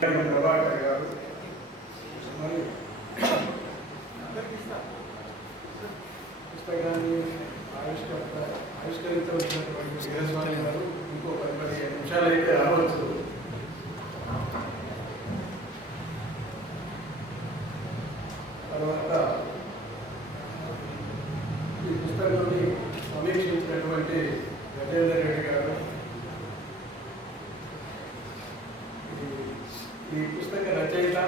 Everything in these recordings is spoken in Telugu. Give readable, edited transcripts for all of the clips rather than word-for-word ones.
ప్రభాకర్ గారు పుస్తకాన్ని ఆవిష్కరించవలసినటువంటి వీరస్వామి గారు ఇంకో 15 నిమిషాలు అయితే రావచ్చు. తర్వాత ఈ పుస్తకాన్ని సమీక్షించినటువంటి గజేందర్ రెడ్డి గారు, ఈ పుస్తక రచయిత,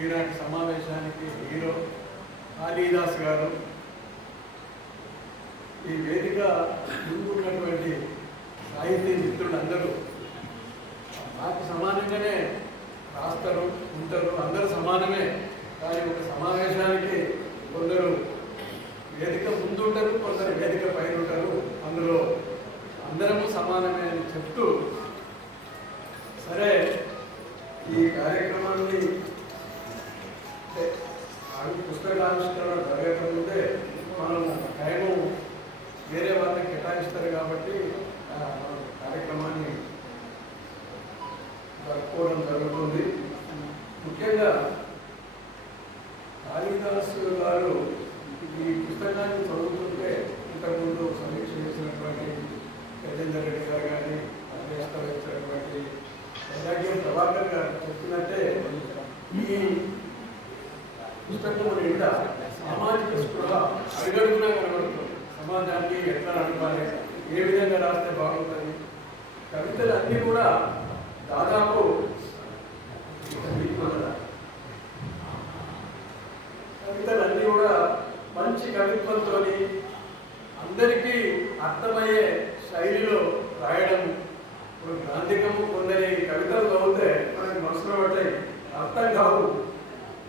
ఈనాటి సమావేశానికి హీరో కాళీదాస్ గారు, ఈ వేదిక ముందు ఉన్నటువంటి సాహితీ మిత్రులందరూ నాకు సమానంగానే రాస్తారు, ఉంటారు, అందరూ సమానమే. కానీ ఒక సమావేశానికి కొందరు వేదిక ముందు ఉంటారు, కొందరు వేదిక పైన ఉంటారు. అందులో అందరము సమానమే అని చెప్తూ, సరే ఈ కార్యక్రమాన్ని పుస్తకావిష్కరణ జరగకముందే మనం టైము వేరే వాళ్ళకి కేటాయిస్తారు కాబట్టి కార్యక్రమాన్ని జరుపుకోవడం జరుగుతుంది. ముఖ్యంగా కాళీదాస్ గారు ఈ పుస్తకాన్ని చదువుతుంటే ఇంతకుముందు సమీక్ష చేసినటువంటి గజేందర్ రెడ్డి గారు కానీ అధ్యక్షించినటువంటి ప్రభాకర్ గారు చెప్తున్నట్టే ఈ పుస్తకం నిండా సామాజిక స్పృహ అడుగడుగునా కనబడుతుంది. సమాజాన్ని ఎట్లా నడపాలి, ఏ విధంగా రాస్తే బాగుంటుంది. కవితలు అన్నీ కూడా దాదాపు కవితలన్నీ కూడా మంచి కవిత్వంతో అందరికీ అర్థమయ్యే శైలిలో రాయడం. ఇప్పుడు గాంధికము కొందరి కవితలు చదివితే మనకి మనసులో పడ్డాయి, అర్థం కావు,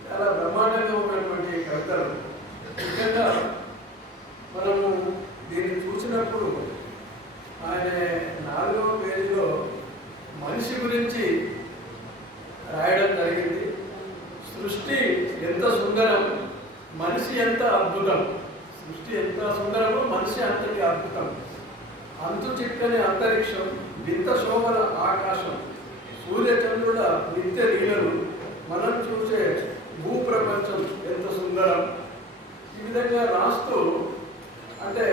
చాలా బ్రహ్మాండంగా ఉన్నటువంటి కవితలు. ముఖ్యంగా మనము దీన్ని చూసినప్పుడు ఆయన 4వ పేజీలో మనిషి గురించి రాయడం జరిగింది. సృష్టి ఎంత సుందరం, మనిషి ఎంత అద్భుతం. సృష్టి ఎంత సుందరమో మనిషి అంతటి అద్భుతం. అంతు చిక్కని అంతరిక్షం, వింత శోభన ఆకాశం, సూర్యచంద్రుల నిత్య లీలలు, మనం చూసే భూప్రపంచం ఎంత సుందరం. ఈ విధంగా రాస్తూ, అంటే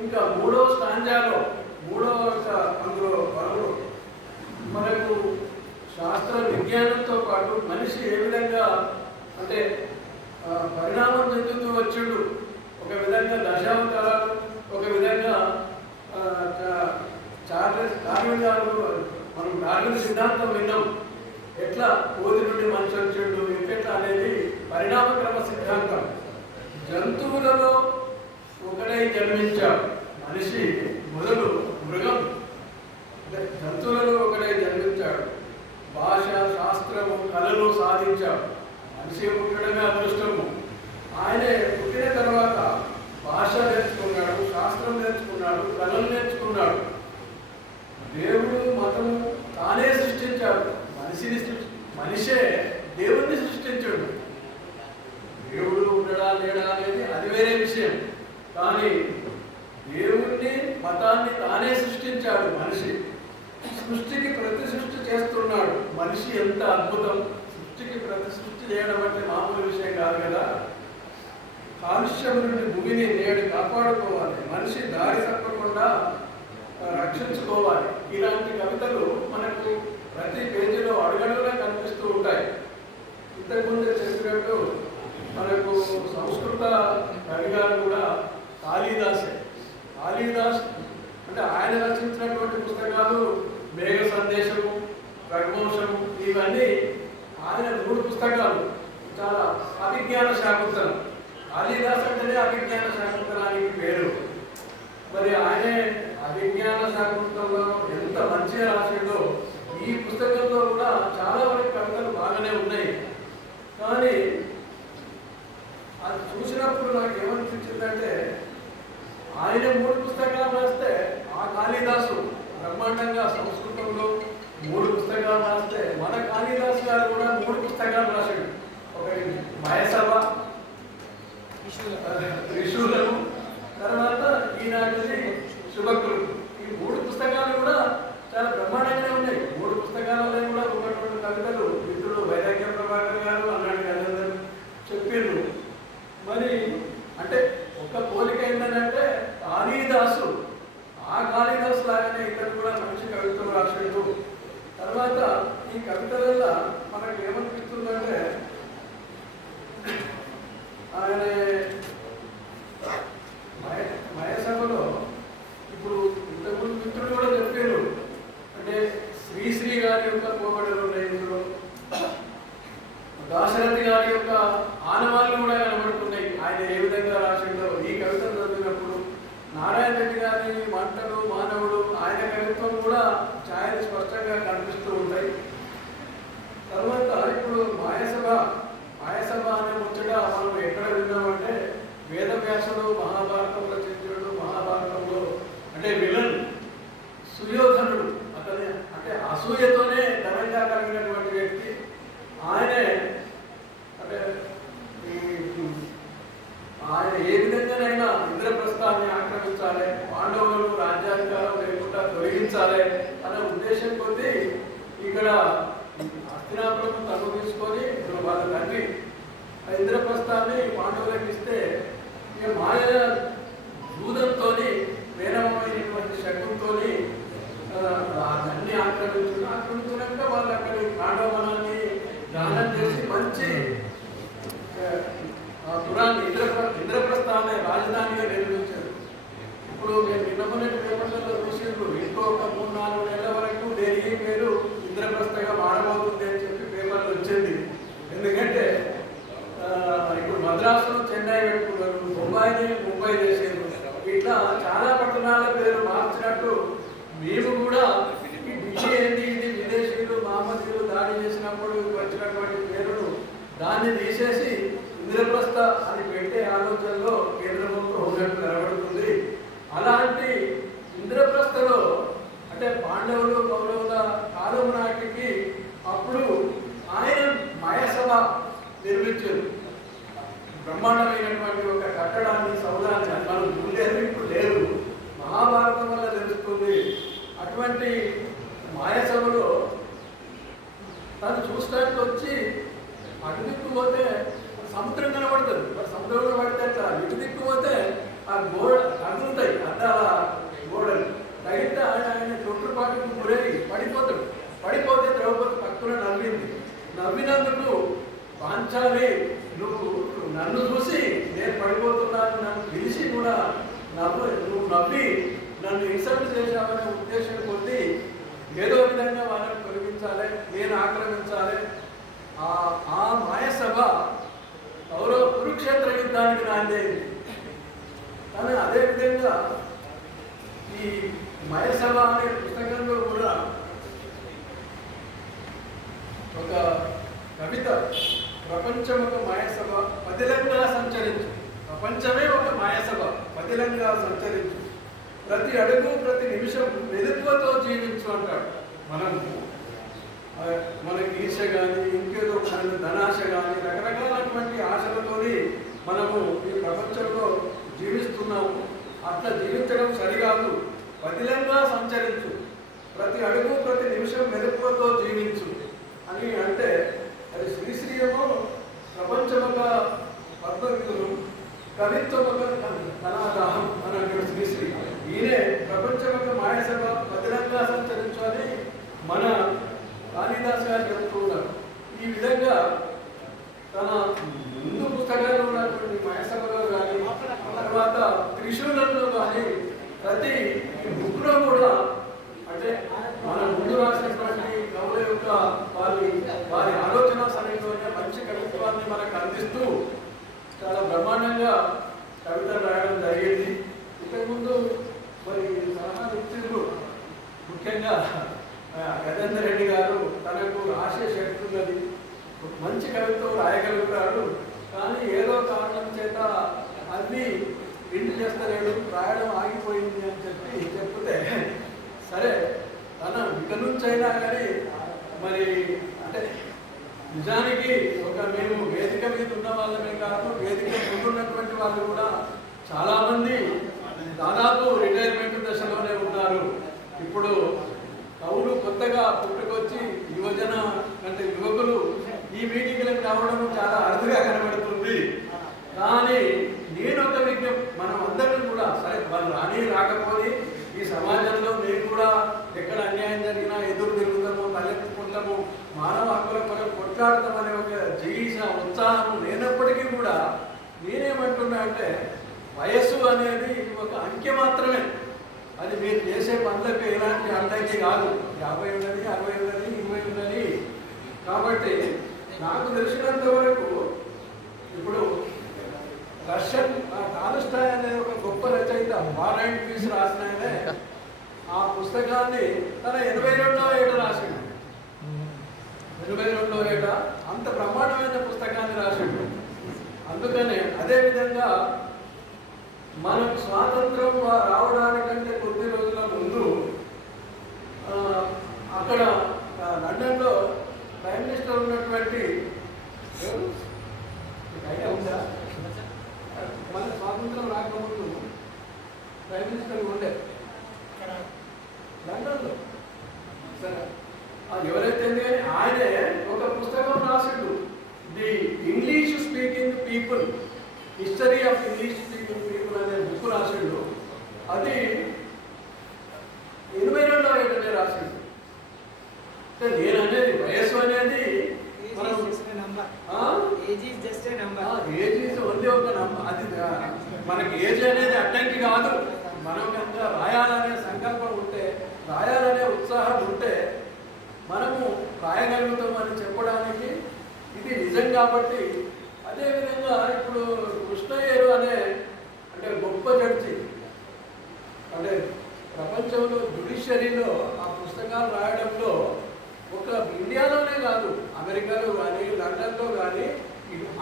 ఇంకా 3వ స్టాంజాలో అందులో మనకు శాస్త్ర విజ్ఞానంతో పాటు మనిషి ఏ విధంగా అంటే పరిణామం చెందుతూ వచ్చిండు. ఒక విధంగా దశావతారాలు, ఒక విధంగా మనం డార్విన్ సిద్ధాంతం విన్నాం. ఎట్లా కోతి నుండి మనిషి వచ్చిండు, ఎట్లా అనేది పరిణామక్రమ సిద్ధాంతం. జంతువులలో ఒకటై జన్మించాడు మనిషి, మొదలు మృగం, జంతువులలో ఒకటై జన్మించాడు. భాష, శాస్త్రము, కళలు సాధించాడు. మనిషి పుట్టడమే అదృష్టము. ఆయనే పుట్టిన తర్వాత భాష నేర్చుకున్నాడు, శాస్త్రం నేర్చుకున్నాడు, కళలు నేర్చుకున్నాడు. దేవుడు మతము తానే సృష్టించాడు. మనిషే దేవుణ్ణి సృష్టించాడు. దేవుడు ఉండడా లేడా అనేది అది వేరే విషయం. కానీ దేవుణ్ణి, మతాన్ని తానే సృష్టించాడు మనిషి. సృష్టికి ప్రతి సృష్టి చేస్తున్నాడు. మనిషి ఎంత అద్భుతం. సృష్టికి ప్రతి సృష్టి చేయడం అంటే మామూలు విషయం కాదు కదా. కాలుష్యం నుండి భూమిని నేడు కాపాడుకోవాలి, మనిషి దారి తప్పకుండా రక్షించుకోవాలి. ఇలాంటి కవితలు మనకు ప్రతి పేజీలో అడుగడుగునా కనిపిస్తూ ఉంటాయి. ఇంతకుముందే చెప్పినట్టు మనకు సంస్కృత కవిగారు కూడా కాళీదాసే. కాళీదాస్ అంటే ఆయన రచించినటువంటి పుస్తకాలు మేఘ సందేశము, రఘువంశము, ఇవన్నీ ఆయన 3 పుస్తకాలు చాలా అభిజ్ఞాన శాకుంతలం. కాళీదాస్ అంటేనే అభిజ్ఞాన శాకుంతలానికి పేరు. మరి ఆయనే అభిజ్ఞాన శాకుంతలంలో ఎంత మంచిగా రాసిండో ఈ పుస్తకంలో కూడా చాలా వరకు కవితలు బాగానే ఉన్నాయి. కానీ అది చూసినప్పుడు నాకు ఏమనిపించిందంటే, ఆయన 3 పుస్తకాలు రాస్తే ఆ కాళీదాసు బ్రహ్మాండంగా సంస్కృతంలో 3 పుస్తకాలు రాస్తే, మన కాళీదాసు గారు కూడా 3 పుస్తకాలు రాశాడు. ఒకటి మయసభ, త్రిశూలము, తర్వాత ఈనాటిది శుభకులు. ఈ 3 పుస్తకాలు కూడా చాలా బ్రహ్మాండంగానే ఉన్నాయి. 3 పుస్తకాలలో కూడా ఉన్నటువంటి కవితలు తర్వాత ఈ కవితలలో మనకు ఏమనిపిస్తుందంటే ఆయన మయసభలో ఇప్పుడు ఇంతకుముందు మిత్రులు కూడా చెప్పారు, అంటే శ్రీశ్రీ గారి యొక్క పోగడలు ఉన్నాయి ఇందులో, దాశరథి గారి యొక్క ఆనవాళ్ళు కూడా కనబడుతున్నాయి ఆయన ఏ విధంగా రాసిండో. ఈ కవితలు చదివినప్పుడు నారాయణ రెడ్డి గారి మంటలు మానవుడు ఆయన కవిత్వం కూడా ఛాయలు స్పష్టంగా కనిపిస్తూ ఉంటాయి. తర్వాత ఇప్పుడు మాయసభ అనే ముచ్చట మనం ఎక్కడ విన్నామంటే వేదవ్యాసుడు మహాభారతం రచించాడు. మహాభారతంలో అంటే విలన్ సుయోధనుడు, అతని అంటే అసూయతోనే ధనంగా కలిగినటువంటి వ్యక్తి ఆయనే. అంటే ఆయన ఏ విధంగానైనా ఇంద్రప్రస్థాన్ని ఆక్రమించాలి, పాండవులను రాజ్యాధికారం లేకుండా తొలగించాలి అనే ఉద్దేశం కొద్దీ ఇక్కడ హస్తినాపురం తగ్గు తీసుకొని వాళ్ళ తండ్రి ఇంద్రప్రస్థాన్ని పాండవులకు ఇస్తే ఇక మాయ దూదంతో వేరమైనటువంటి శక్తులతో అన్ని ఆక్రమించినాక వాళ్ళు అక్కడి పాండవనాన్ని దానం చేసి మంచి పురాన్ని ఇంద్రప్రస్థాన్ని రాజధానిగా నిర్మించారు. ఇప్పుడు మేము నిన్నమొన్నటి పేపర్లలో చూసిండ్రు, ఇంకో ఒక 3-4 నెలల వరకు ఢిల్లీ పేరు ఇంద్రప్రస్థగా మారబోతుంది అని చెప్పి పేపర్లు వచ్చింది. ఎందుకంటే ఇప్పుడు మద్రాసును చెన్నై పెట్టుకున్నారు, బొంబాయిని ముంబై చేసేది, ఇట్లా చాలా పట్టణాల పేరు మార్చినట్టు మేము కూడా ఈ ఢిల్లీ ఏంటి, ఇది విదేశీయులు మహమ్మదీయులు దాడి చేసినప్పుడు వచ్చినటువంటి పేరును దాన్ని తీసేసి ఇంద్రప్రస్థ అని పెట్టే ఆలోచనలో కేంద్ర ప్రభుత్వం ఉన్నట్టు కనబడుతుంది. అలాంటి ఇంద్రప్రస్థలో అంటే పాండవులు కౌరవుల కాలం నాటికి అప్పుడు ఆయన మయసభ నిర్మించారు. బ్రహ్మాండమైనటువంటి ఒక కట్టడాన్ని సౌదాన్ని మనం చూడలేదు, ఇప్పుడు లేదు, మహాభారతం వల్ల తెలుస్తుంది. అటువంటి మాయసభలో తను చూడటానికి వచ్చి అటు దిక్కుపోతే సముద్రం కనబడుతుంది, మరి సముద్రంలో పడితే అట్లా ఇటు దిక్కుపోతే ఆ గోడ తగులుతాయి, అద్దాల గోడలు తగిలితే ఆయన తొట్టుపాటుకు గురై పడిపోతాడు. పడిపోతే ద్రౌపది పక్కన నవ్వినందుకు పాంచాలి నువ్వు నన్ను చూసి నేను పడిపోతున్నాను నన్ను పిలిచి కూడా నువ్వు నవ్వి నన్ను ఇన్సల్ట్ చేశావనే ఉద్దేశం కొద్దీ ఏదో విధంగా వాళ్ళని తొలగించాలి, నేను ఆక్రమించాలి. ఆ మాయసభ కురుక్షేత్ర యుద్ధానికి నాందేది. కానీ అదేవిధంగా ఈ మయసభ అనే పుస్తకంలో కూడా ఒక కవిత, ప్రపంచం ఒక మాయసభ పదిలంగా సంచరించు, ప్రపంచమే ఒక మాయసభ పదిలంగా సంచరించు, ప్రతి అడుగు ప్రతి నిమిషం మెదుపుతో జీవించు అంటాడు. మనకి ఈర్ష కానీ ఇంకేదో ధనాశ కానీ రకరకాలటువంటి ఆశలతోని మనము ఈ ప్రపంచంలో జీవిస్తున్నాము. అట్లా జీవించడం సరికాదు, పదిలంగా సంచరించు, ప్రతి అడుగు ప్రతి నిమిషం మెదుపుతో జీవించు అని అంటే అది శ్రీశ్రీ ఏమో ప్రపంచమొక పద్మవిధులు, కవిత్వమొక కళాదాహం అని అంటాడు శ్రీశ్రీ. ఈయనే ప్రపంచమొక మాయసభ పదిలంగా సంచరించు అని మన కాళిదాస్ గారు చెప్తూ ఉన్నారు. ఈ విధంగా తన ముందు పుస్తకాల్లో ఉన్నటువంటి మాయసభలో కానీ తర్వాత త్రిశూలంలో కానీ ప్రతి బుక్లో కూడా అంటే మన ముందు రాసినటువంటి కవుల యొక్క వారి ఆలోచన సరైనలోనే మంచి కవిత్వాన్ని మనకు అందిస్తూ చాలా బ్రహ్మాండంగా కవితలు రాయడం జరిగింది. ఇంతకుముందు మరి సలహాలు ఇచ్చిండ్రు, ముఖ్యంగా గజేందర్ రెడ్డి గారు తనకు రాసే శక్తి ఉన్నది, మంచి కవిత్వం రాయగలుగుతాడు, కానీ ఏదో కారణం చేత అన్నీ ప్రింట్ చేస్తలేడు, రాయడం ఆగిపోయింది అని చెప్తే సరే తన ఇక నుంచి అయినా కానీ మరి అంటే నిజానికి ఒక మేము వేదిక మీద ఉన్న వాళ్ళమే కాదు, వేదిక ముందున్నటువంటి వాళ్ళు కూడా చాలామంది దాదాపు రిటైర్మెంట్ దశలోనే ఉన్నారు. ఇప్పుడు కవులు కొత్తగా పుట్టుకొచ్చి యువజన అంటే యువకులు ఈ మీటింగ్లకు రావడం చాలా అరుదుగా కనబడుతుంది. కానీ నేను ఒక విజ్ఞప్తి, మనం అందరం కూడా సరే వాళ్ళు రాకపోయి ఈ సమాజంలో మేము కూడా ఎక్కడ అన్యాయం జరిగినా ఎదురు తిరుగుతామో తలెత్తుకుంటాం కొట్లాడతామనే ఒక జీస ఉత్సాహం లేనప్పటికీ కూడా నేనేమంటున్నా అంటే వయస్సు అనేది ఒక అంకె మాత్రమే. అది మీరు చేసే పనులకు ఎలాంటి అడ్డంకి కాదు. 50 ఉన్నది, 60 ఉన్నది, 20 ఉన్నది. కాబట్టి నాకు తెలిసినంత వరకు ఇప్పుడు రష్యన్ టాల్స్టాయ్ అనే ఒక గొప్ప రచయిత వార్ అండ్ పీస్ రాసిన ఆయనే ఆ పుస్తకాన్ని తన 82వ ఏట రాసిండు. 82వ ఏట అంత బ్రహ్మాండమైన పుస్తకాన్ని రాసిండు. అందుకనే అదేవిధంగా మనకు స్వాతంత్రం రావడానికంటే కొద్ది రోజుల ముందు అక్కడ లండన్లో ప్రైమ్ మినిస్టర్ ఉన్నటువంటి ఉందా, మన స్వాతంత్రం రాకముందు ప్రైమ్ మినిస్టర్ ఉండే లండన్లో. సరే, అది ఎవరైతే కానీ ఆయనే ఒక పుస్తకం రాసిండు, the English speaking people, history of English speaking people అనే బుక్ రాసిండు. అది 82వ ఏటనే రాసిండు. నేను అనేది వయస్సు అనేది ఏజ్ ఈజ్ ఓన్లీ ఒక నంబర్. అది మనకి ఏజ్ అనేది అడ్డంకి కాదు. మనం కనుక రాయాలనే సంకల్పం ఉంటే, రాయాలనే ఉత్సాహం ఉంటే మనము రాయగలుగుతామని చెప్పడానికి ఇది నిజం. కాబట్టి అదేవిధంగా ఇప్పుడు కృష్ణయ్యరు అనే అంటే గొప్ప జడ్జి, అంటే ప్రపంచంలో జ్యుడిషియరీలో ఆ పుస్తకాలు రాయడంలో ఒక ఇండియాలోనే కాదు, అమెరికాలో కానీ లండన్లో కానీ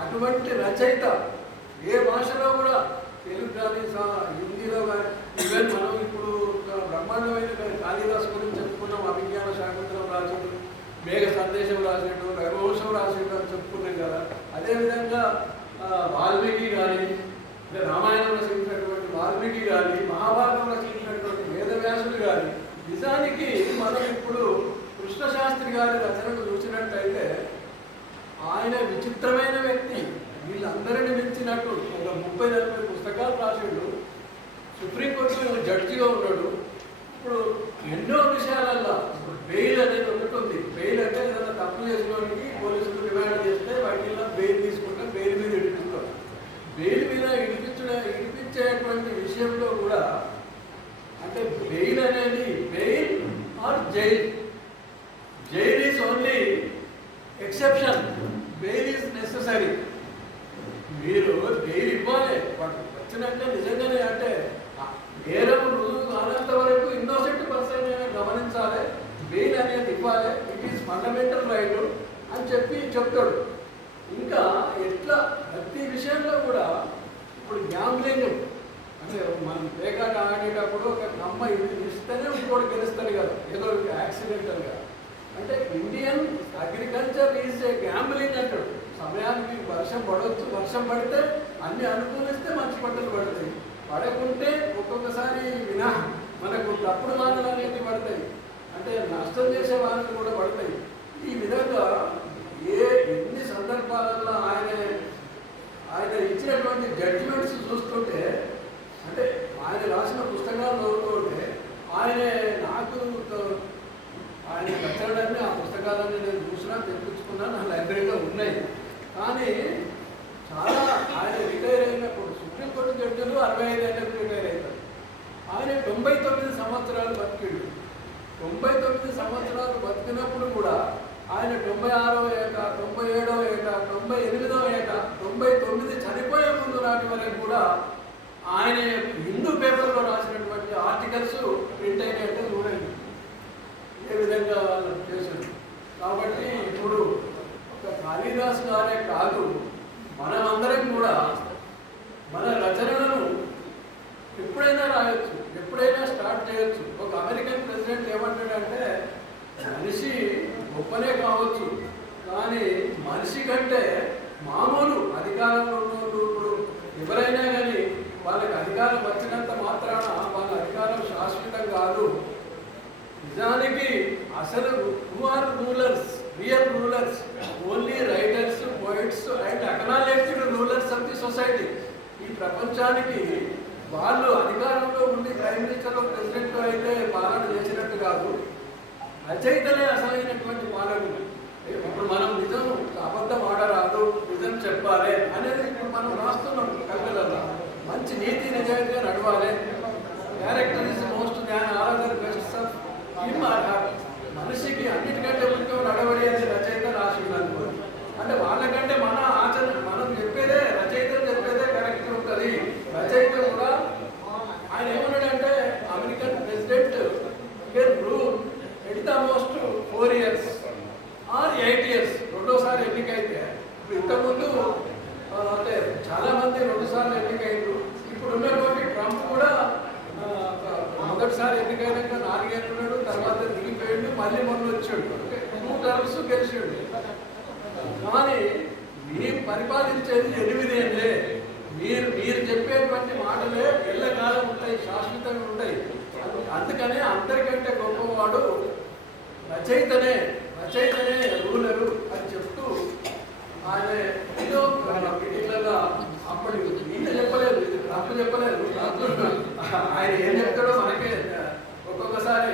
అటువంటి రచయిత ఏ భాషలో కూడా, తెలుగు కానీ హిందీలో కానీ, ఈవెన్ మనం ఇప్పుడు బ్రహ్మాండమైన కాళిదాస్ గురించి చెప్పుకున్నాం. అభిజ్ఞాన శాకుంతలం రాసిండు, మేఘ సందేశం రాసిండు, రఘువంశం రాసిండు అని చెప్పుకున్నాం కదా. అదేవిధంగా వాల్మీకి కానీ, రామాయణం రచించినటువంటి వాల్మీకి కానీ, మహాభారతం రచించినటువంటి వేదవ్యాసుడు కానీ, నిజానికి మనం ఇప్పుడు కృష్ణశాస్త్రి గారి రచనలు చూసినట్టయితే ఆయన విచిత్రమైన వ్యక్తి. వీళ్ళందరినీ మించినట్టు ఒక 30-40 పుస్తకాలు రాసిండు. సుప్రీంకోర్టులో జడ్జిగా ఉన్నాడు. ఇప్పుడు ఎన్నో విషయాలల్లో ఇప్పుడు బెయిల్ అనేది ఒకటి ఉంది. బెయిల్ అంటే ఏదైనా తప్పు చేసుకోవడానికి పోలీసులు డిమాండ్ చేస్తే వాటిల్లో బెయిల్ తీసుకుంటారు, బెయిల్ మీద ఇడిపిస్తారు. బెయిల్ మీద ఇడిపించేటువంటి విషయంలో కూడా అంటే బెయిల్ అనేది bail or jail. Jail is only exception, bail is necessary. మీరు బెయిల్ ఇవ్వాలి, వాటి వచ్చినాక నిజంగానే అంటే నేరం రుజువు కానంత వరకు ఇన్నోసెంట్ పర్సన్ గమనించాలి, బెయిల్ అనేది ఇవ్వాలి, ఇట్ ఈస్ ఫండమెంటల్ రైట్ అని చెప్తాడు. ఇంకా ఎట్లా ప్రతి విషయంలో కూడా ఇప్పుడు గ్యాంబ్లింగ్ అంటే మనం పేకాట ఆడేటప్పుడు ఒక అమ్మ ఇస్తేనే ఇంకోటి గెలుస్తారు కదా, ఏదో యాక్సిడెంటల్గా. అంటే Indian agriculture is a gambling అంటాడు. సమయానికి వర్షం పడవచ్చు, వర్షం పడితే అన్ని అనుకూలిస్తే మంచి పంటలు పడతాయి, పడకుంటే ఒక్కొక్కసారి మనకు తప్పుడు వానలు అనేవి పడతాయి, అంటే నష్టం చేసే వానలు కూడా పడతాయి. ఈ విధంగా ఎన్ని సందర్భాలలో ఆయన ఇచ్చినటువంటి జడ్జిమెంట్స్ చూస్తుంటే, అంటే ఆయన రాసిన పుస్తకాలు చదువుతుంటే ఆయన రచనలన్నీ ఆ పుస్తకాలన్నీ నేను చూసినా, తెప్పించుకున్నా, నా లైబ్రరీలో ఉన్నాయి. కానీ చాలా ఆయన రిటైర్ అయినప్పుడు సుప్రీంకోర్టు జడ్జిలు 65 ఏళ్ళకు రిటైర్ అవుతారు. ఆయన 99 సంవత్సరాలు బతికిండు. 99 సంవత్సరాలు బతికినప్పుడు కూడా ఆయన 96వ ఏట, 97వ ఏట, 98వ ఏట, 99 చనిపోయే ముందు నాటి వరకు కూడా ఆయన హిందూ పేపర్లో రాసినటువంటి ఆర్టికల్స్ ప్రింట్ అయినట్టు చూడండి ఏ విధంగా వాళ్ళు చేశారు. కాబట్టి ఇప్పుడు ఒక కాళిదాస్ గారే కాదు, మనమందరం కూడా మన రచనలను ఎప్పుడైనా రాయొచ్చు, ఎప్పుడైనా స్టార్ట్ చేయొచ్చు. ఒక అమెరికన్ ప్రెసిడెంట్ ఏమంటాడంటే, మనిషి గొప్పనే కావచ్చు, కానీ మనిషి కంటే మామూలు అధికారంలో ఉన్నప్పుడు ఇప్పుడు ఎవరైనా కానీ వాళ్ళకి అధికారం వచ్చినంత మాత్రాన వాళ్ళ అధికారం శాశ్వతం కాదు. నిజానికి అసలు who are rulers, real rulers, only writers, poets and acknowledged rulers of the society. ఈ ప్రపంచానికి వాళ్ళు అధికారంలో ఉండి ప్రైమ్ మినిస్టర్ ప్రెసిడెంట్ అయితే పాలన చేసినట్టు కాదు, రచయితలే అసలైనటువంటి పాలకులు. ఇప్పుడు మనం నిజం మంచి నీతి నిజాయితీగా నడవాలి. Character is most than all other best of him or her. మనిషికి అన్నిటికంటే ముఖ్యం నడవడి అని రచయిత రాసి ఉన్నాను. అంటే వాళ్ళకంటే మన ఆచరణ మనం చెప్పేదే రచయితలు చెప్పేదే కరెక్ట్ ఉంటుంది. రచయిత కూడా ఆయన ఏమన్నాడంటే American president can rule at the most 4 years or 8 years. రెండోసారి ఎన్నికైతే ఇంతకుముందు అంటే చాలా మంది 2 సార్లు ఎన్నికైంది. ఇప్పుడు ఉన్నటువంటి ట్రంప్ కూడా మొదటిసారి ఎన్నికైనాక 4 ఏళ్ళు ఉన్నాడు, తర్వాత దిగిపోయాడు, మళ్ళీ మొన్న వచ్చాడు, 2 terms గెలిచాడు. కానీ మీరు పరిపాలించేది 8 ఏళ్ళే. మీరు చెప్పేటువంటి మాటలే ఎల్లకాలం ఉంటాయి, శాశ్వతంగా ఉంటాయి. అందుకనే అందరికంటే గొప్పవాడు రచయితనే రూలరు అని చెప్తూ ఆయన ఏదో ఇట్లా అప్పటి వీళ్ళు చెప్పలేదు, ఇది ట్రంప్ చెప్పలేదు. ఆయన ఏం చెప్తాడో మనకే ఒక్కొక్కసారి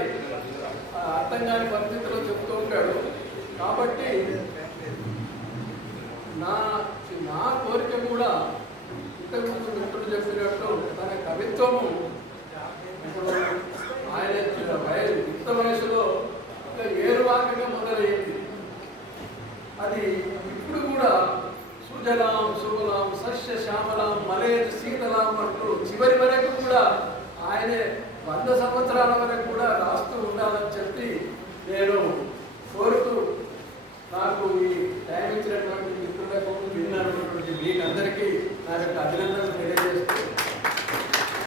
అర్థం కాని పరిస్థితుల్లో చెప్తూ ఉంటాడు. కాబట్టి నా కోరిక కూడా ఇంతకుముందు మిత్రులు చెప్పినట్టు తన కవిత్వము ఇప్పుడు ఆయన యుక్త వయసులో ఒక ఏరువాకగా మొదలైంది. అది ఇప్పుడు కూడా సుజలాం సుబలాం సస్య శ్యామలాం మలేజ్ శీతలాం అంటూ చివరి వరకు కూడా ఆయనే 100 సంవత్సరాల వరకు కూడా రాస్తూ ఉండాలని చెప్పి నేను కోరుతూ నాకు ఈ టైం ఇచ్చినటువంటి మిత్రులకు విన్నటువంటి మీకు అందరికీ నా యొక్క అభినందనలు